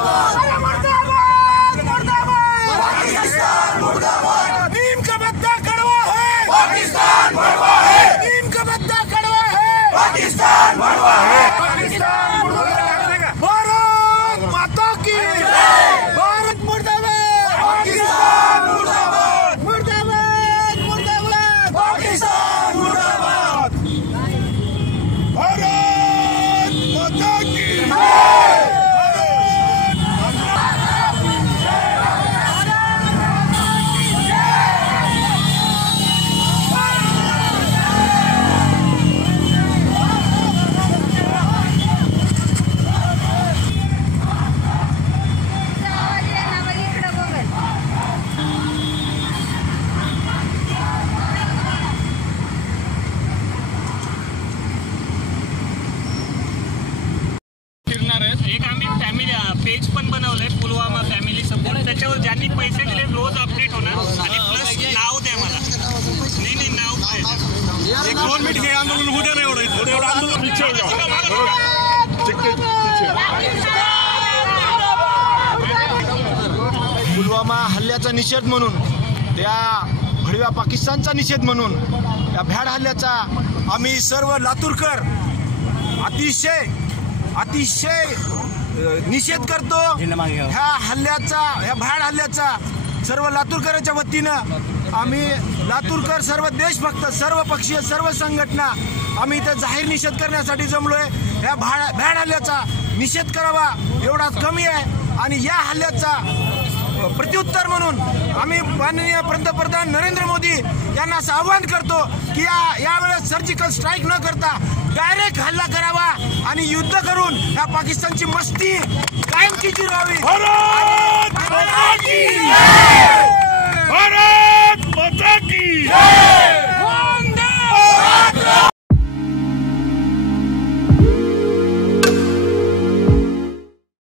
Vamos! Page पण बनवलंय Pulwama family support त्याच्यावर ज्यांनी पैसे दिले रोज अपडेट होणार. आणि प्लस नाव द्या मला. नाही नाही नाव पाहिजे. एक दोन मिनिट हे आंदोलन होऊ द्या ना एवढं. थोडं एवढं आंदोलन. पुलवामा हल्ल्याचा निषेध म्हणून त्या भडव्या पाकिस्तानचा निषेध म्हणून या भ्याड हल्ल्याचा आम्ही सर्व लातूरकर अतिशय अतिशय निषेध करतो. ह्या हल्ल्याचा ह्या भ्याड हल्ल्याचा सर्व लातूरकरांच्या वतीनं आम्ही लातूरकर सर्व देशभक्त सर्व पक्षीय सर्व संघटना आम्ही इथं जाहीर निषेध करण्यासाठी जमलोय. ह्या भा भ्याड हल्ल्याचा निषेध करावा एवढाच कमी आहे. आणि या हल्ल्याचा प्रत्युत्तर म्हणून आम्ही माननीय पंतप्रधान नरेंद्र मोदी यांना असं आवाहन करतो की या यावेळेस सर्जिकल स्ट्राईक न करता डायरेक्ट हल्ला करावा आणि युद्ध करून या पाकिस्तानची मस्ती कायमची चिरवावी